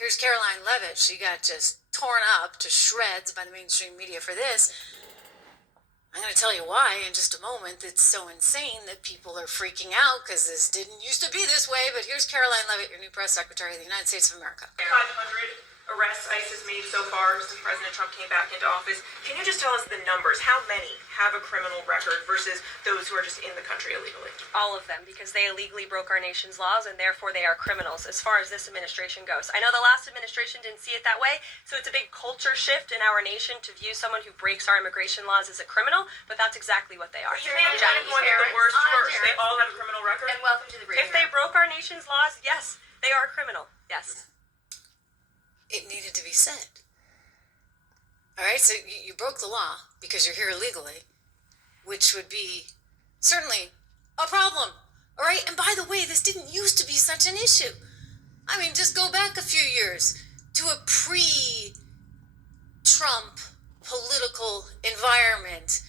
Here's Caroline Levitt. She got just torn up to shreds by the mainstream media for this. I'm going to tell you why in just a moment. It's so insane that people are freaking out because this didn't used to be this way. But here's Caroline Levitt, your new press secretary of the United States of America. 500 arrests ICE has made so far since President Trump came back into office. Can you just tell us the numbers? How many have a criminal record versus those who are just in the country illegally? All of them, because they illegally broke our nation's laws and therefore they are criminals as far as this administration goes. I know the last administration didn't see it that way, so it's a big culture shift in our nation to view someone who breaks our immigration laws as a criminal, but that's exactly what they are. You may have done one of the worst first. They all have a criminal record? And welcome to the briefing. If they broke our nation's laws, yes, they are a criminal. Yes. It needed to be said. All right, so you broke the law because you're here illegally, which would be certainly a problem. All right, and by the way, this didn't used to be such an issue. I mean, just go back a few years to a pre-Trump political environment.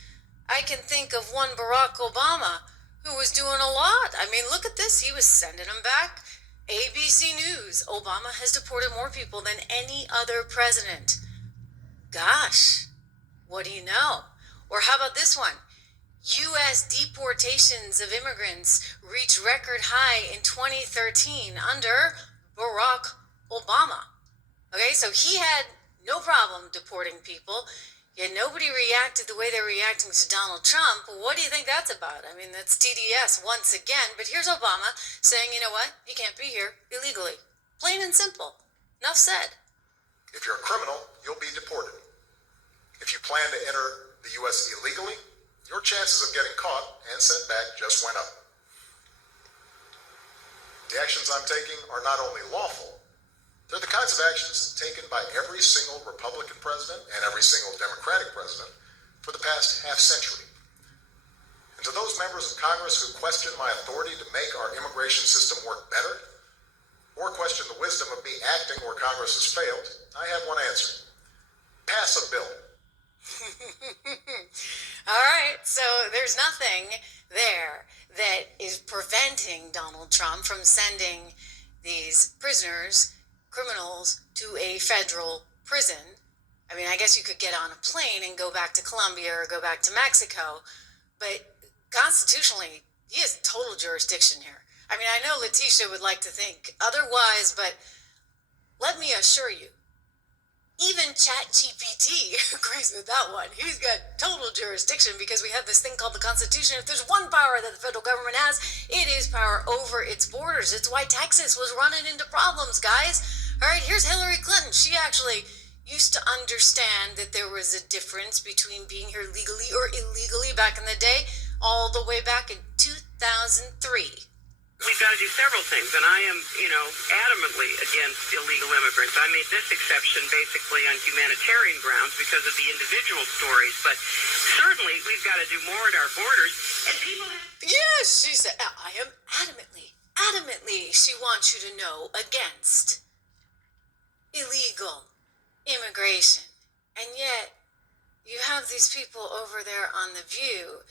I can think of one Barack Obama who was doing a lot. I mean, look at this. He was sending them back. ABC News, Obama has deported more people than any other president. Gosh, what do you know? Or how about this one? U.S. deportations of immigrants reached record high in 2013 under Barack Obama. Okay, so he had no problem deporting people, yet nobody reacted the way they're reacting to Donald Trump. What do you think that's about? I mean, that's TDS once again. But here's Obama saying, you know what? You can't be here illegally. Plain and simple. Enough said. If you're a criminal, you'll be deported. If you plan to enter the U.S. illegally, your chances of getting caught and sent back just went up. The actions I'm taking are not only lawful, they're the kinds of actions taken by every single Republican president and every single Democratic president for the past half century. And to those members of Congress who question my authority to make our immigration system work better, or question the wisdom of me acting where Congress has failed, I have one answer. Pass a bill. All right, so there's nothing there that is preventing Donald Trump from sending these prisoners, criminals, to a federal prison. I mean, I guess you could get on a plane and go back to Colombia or go back to Mexico, but constitutionally, he has total jurisdiction here. I mean, I know Letitia would like to think otherwise, but let me assure you, even ChatGPT agrees with that one. He's got total jurisdiction because we have this thing called the Constitution. If there's one power that the federal government has, it is power over its borders. It's why Texas was running into problems, guys. All right, here's Hillary Clinton. She actually used to understand that there was a difference between being here legally or illegally back in the day, all the way back in 2003. We've got to do several things, and I am, adamantly against illegal immigrants. I made this exception basically on humanitarian grounds because of the individual stories, but certainly we've got to do more at our borders, and people have... Yes, she said, I am adamantly, she wants you to know, against illegal immigration. And yet, you have these people over there on The View